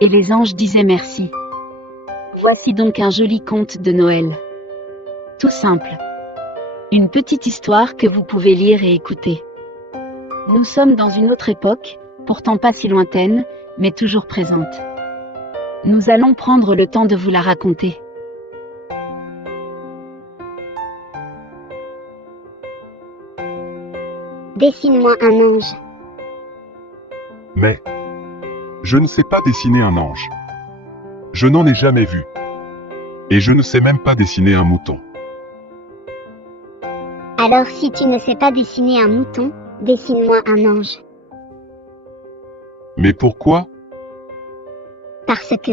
et les anges disaient merci. Voici donc un joli conte de Noël. Tout simple. Une petite histoire que vous pouvez lire et écouter. Nous sommes dans une autre époque, pourtant pas si lointaine, mais toujours présente. Nous allons prendre le temps de vous la raconter. Dessine-moi un ange. Mais je ne sais pas dessiner un ange. Je n'en ai jamais vu. Et je ne sais même pas dessiner un mouton. Alors si tu ne sais pas dessiner un mouton, dessine-moi un ange. Mais pourquoi? Parce que,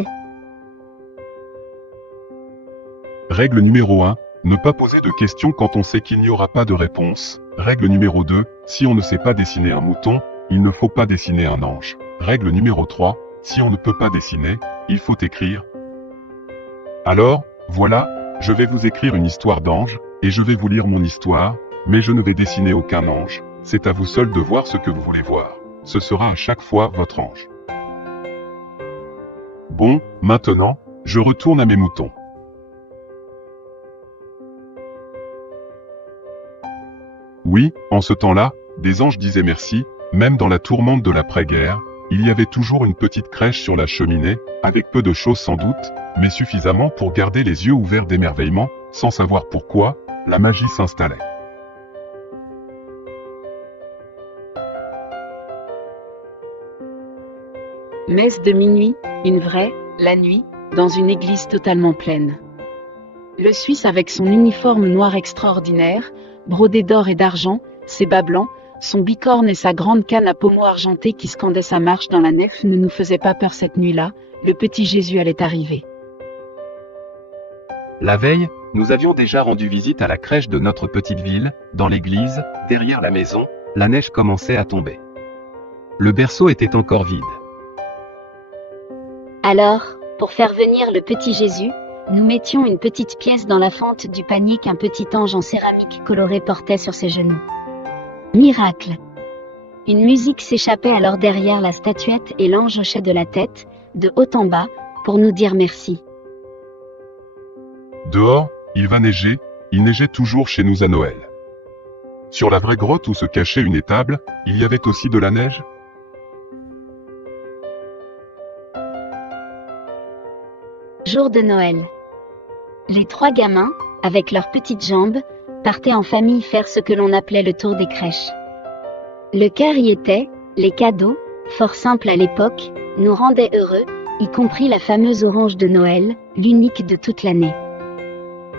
Règle numéro 1, ne pas poser de questions quand on sait qu'il n'y aura pas de réponse. Règle numéro 2, si on ne sait pas dessiner un mouton, il ne faut pas dessiner un ange. Règle numéro 3, si on ne peut pas dessiner, il faut écrire. Alors, voilà, je vais vous écrire une histoire d'ange, et je vais vous lire mon histoire, mais je ne vais dessiner aucun ange. C'est à vous seul de voir ce que vous voulez voir. Ce sera à chaque fois votre ange. Bon, maintenant, je retourne à mes moutons. Oui, en ce temps-là, des anges disaient merci, même dans la tourmente de l'après-guerre, il y avait toujours une petite crèche sur la cheminée, avec peu de choses sans doute, mais suffisamment pour garder les yeux ouverts d'émerveillement, sans savoir pourquoi, la magie s'installait. Messe de minuit, une vraie, la nuit, dans une église totalement pleine. Le Suisse avec son uniforme noir extraordinaire, brodé d'or et d'argent, ses bas blancs, son bicorne et sa grande canne à pommeau argenté qui scandait sa marche dans la nef ne nous faisait pas peur cette nuit-là, le petit Jésus allait arriver. La veille, nous avions déjà rendu visite à la crèche de notre petite ville, dans l'église, derrière la maison, la neige commençait à tomber. Le berceau était encore vide. alors, pour faire venir le petit Jésus, nous mettions une petite pièce dans la fente du panier qu'un petit ange en céramique colorée portait sur ses genoux. Miracle! Une musique s'échappait alors derrière la statuette et l'ange hochait de la tête, de haut en bas, pour nous dire merci. Dehors, il va neiger, il neigeait toujours chez nous à Noël. Sur la vraie grotte où se cachait une étable, il y avait aussi de la neige? Jour de Noël. Les 3 gamins, avec leurs petites jambes, partaient en famille faire ce que l'on appelait le tour des crèches. Le cœur y était, les cadeaux, fort simples à l'époque, nous rendaient heureux, y compris la fameuse orange de Noël, l'unique de toute l'année.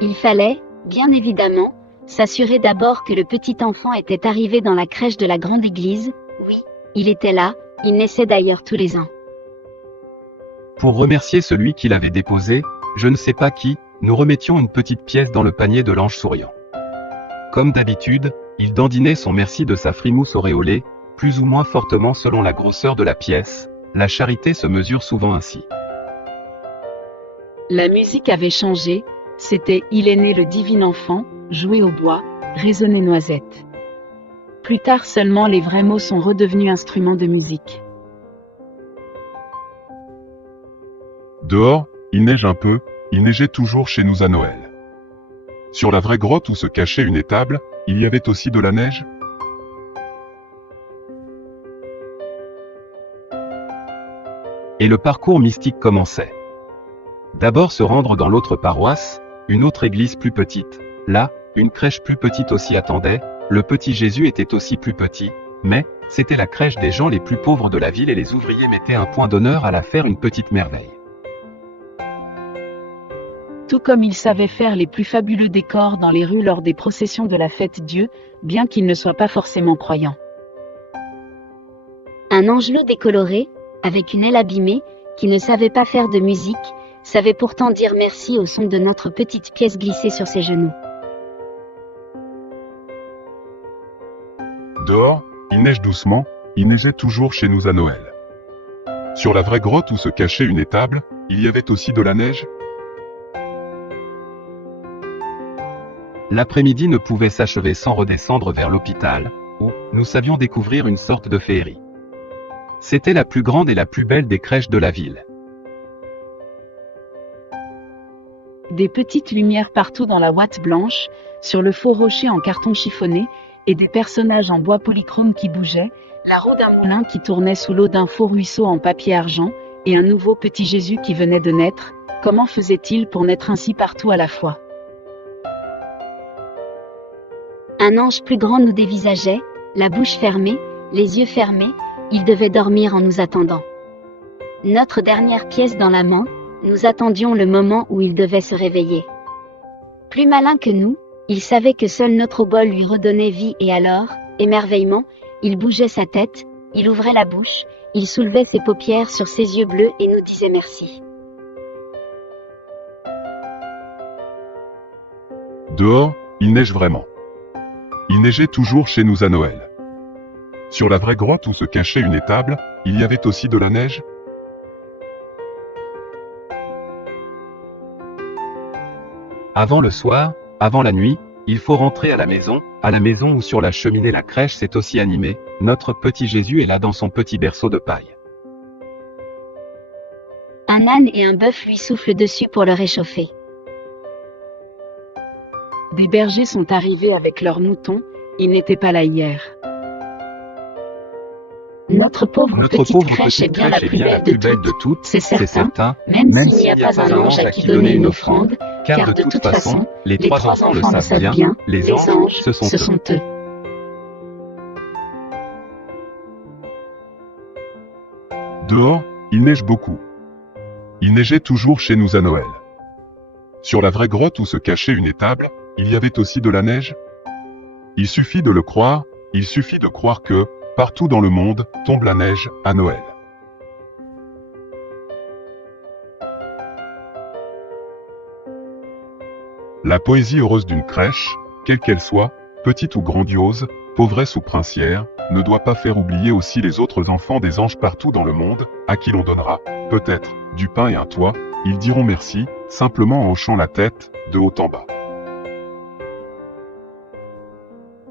Il fallait, bien évidemment, s'assurer d'abord que le petit enfant était arrivé dans la crèche de la grande église. Oui, il était là, il naissait d'ailleurs tous les ans. Pour remercier celui qui l'avait déposé, je ne sais pas qui, nous remettions une petite pièce dans le panier de l'ange souriant. Comme d'habitude, il dandinait son merci de sa frimousse auréolée, plus ou moins fortement selon la grosseur de la pièce. La charité se mesure souvent ainsi. La musique avait changé, c'était « Il est né le divin enfant », joué au bois, résonnait noisette. Plus tard seulement les vrais mots sont redevenus instruments de musique. Dehors, il neige un peu, il neigeait toujours chez nous à Noël. Sur la vraie grotte où se cachait une étable, il y avait aussi de la neige? Et le parcours mystique commençait. D'abord se rendre dans l'autre paroisse, une autre église plus petite. Là, une crèche plus petite aussi attendait, le petit Jésus était aussi plus petit, mais c'était la crèche des gens les plus pauvres de la ville et les ouvriers mettaient un point d'honneur à la faire une petite merveille. Tout comme ils savaient faire les plus fabuleux décors dans les rues lors des processions de la fête Dieu, bien qu'ils ne soient pas forcément croyants. Un angelot décoloré, avec une aile abîmée, qui ne savait pas faire de musique, savait pourtant dire merci au son de notre petite pièce glissée sur ses genoux. Dehors, il neige doucement, il neigeait toujours chez nous à Noël. Sur la vraie grotte où se cachait une étable, il y avait aussi de la neige? L'après-midi ne pouvait s'achever sans redescendre vers l'hôpital, où nous savions découvrir une sorte de féerie. C'était la plus grande et la plus belle des crèches de la ville. Des petites lumières partout dans la ouate blanche, sur le faux rocher en carton chiffonné, et des personnages en bois polychrome qui bougeaient, la roue d'un moulin qui tournait sous l'eau d'un faux ruisseau en papier argent, et un nouveau petit Jésus qui venait de naître. Comment faisait-il pour naître ainsi partout à la fois? Un ange plus grand nous dévisageait, la bouche fermée, les yeux fermés, il devait dormir en nous attendant. Notre dernière pièce dans la main, nous attendions le moment où il devait se réveiller. Plus malin que nous, il savait que seul notre bol lui redonnait vie et alors, émerveillement, il bougeait sa tête, il ouvrait la bouche, il soulevait ses paupières sur ses yeux bleus et nous disait merci. Dehors, il neige vraiment. Il neigeait toujours chez nous à Noël. Sur la vraie grotte où se cachait une étable, il y avait aussi de la neige? Avant le soir, avant la nuit, il faut rentrer à la maison où sur la cheminée la crèche s'est aussi animée, notre petit Jésus est là dans son petit berceau de paille. Un âne et un bœuf lui soufflent dessus pour le réchauffer. Des bergers sont arrivés avec leurs moutons, ils n'étaient pas là hier. Notre pauvre petite crèche est bien la plus belle de toutes, c'est certain, même s'il n'y a pas un ange à qui donner une offrande, car de toute façon, les trois enfants le savent bien, les anges, ce sont eux. Dehors, il neige beaucoup. Il neigeait toujours chez nous à Noël. Sur la vraie grotte où se cachait une étable, il y avait aussi de la neige? Il suffit de le croire, il suffit de croire que, partout dans le monde, tombe la neige à Noël. La poésie heureuse d'une crèche, quelle qu'elle soit, petite ou grandiose, pauvresse ou princière, ne doit pas faire oublier aussi les autres enfants des anges partout dans le monde, à qui l'on donnera, peut-être, du pain et un toit. Ils diront merci, simplement en hochant la tête, de haut en bas.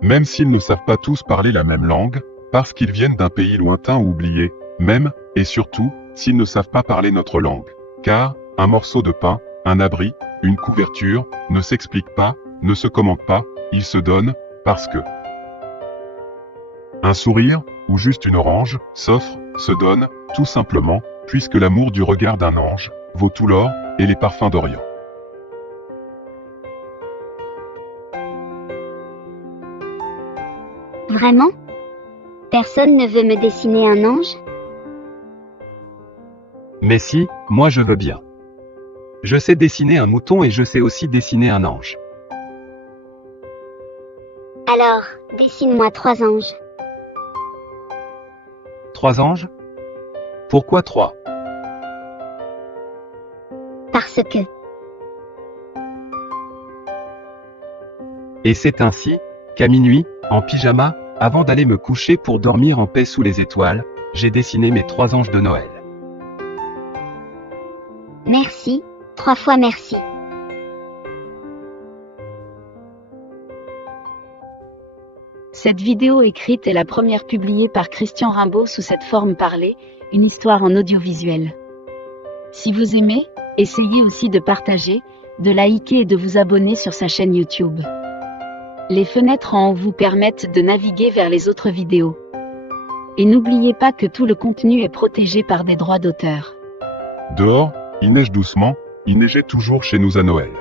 Même s'ils ne savent pas tous parler la même langue, parce qu'ils viennent d'un pays lointain ou oublié, même, et surtout, s'ils ne savent pas parler notre langue. Car, un morceau de pain, un abri, une couverture, ne s'explique pas, ne se commande pas, il se donne, parce que. Un sourire, ou juste une orange, s'offre, se donne, tout simplement, puisque l'amour du regard d'un ange, vaut tout l'or, et les parfums d'Orient. Vraiment? Personne ne veut me dessiner un ange? Mais si, moi je veux bien. Je sais dessiner un mouton et je sais aussi dessiner un ange. Alors, dessine-moi 3 anges. 3 anges? Pourquoi 3? Parce que. Et c'est ainsi, qu'à minuit, en pyjama, avant d'aller me coucher pour dormir en paix sous les étoiles, j'ai dessiné mes 3 anges de Noël. Merci, 3 fois merci. Cette vidéo écrite est la première publiée par Christian Rimbaud sous cette forme parlée, une histoire en audiovisuel. Si vous aimez, essayez aussi de partager, de liker et de vous abonner sur sa chaîne YouTube. Les fenêtres en haut vous permettent de naviguer vers les autres vidéos. Et n'oubliez pas que tout le contenu est protégé par des droits d'auteur. Dehors, il neige doucement, il neigeait toujours chez nous à Noël.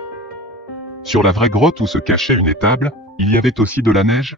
Sur la vraie grotte où se cachait une étable, il y avait aussi de la neige?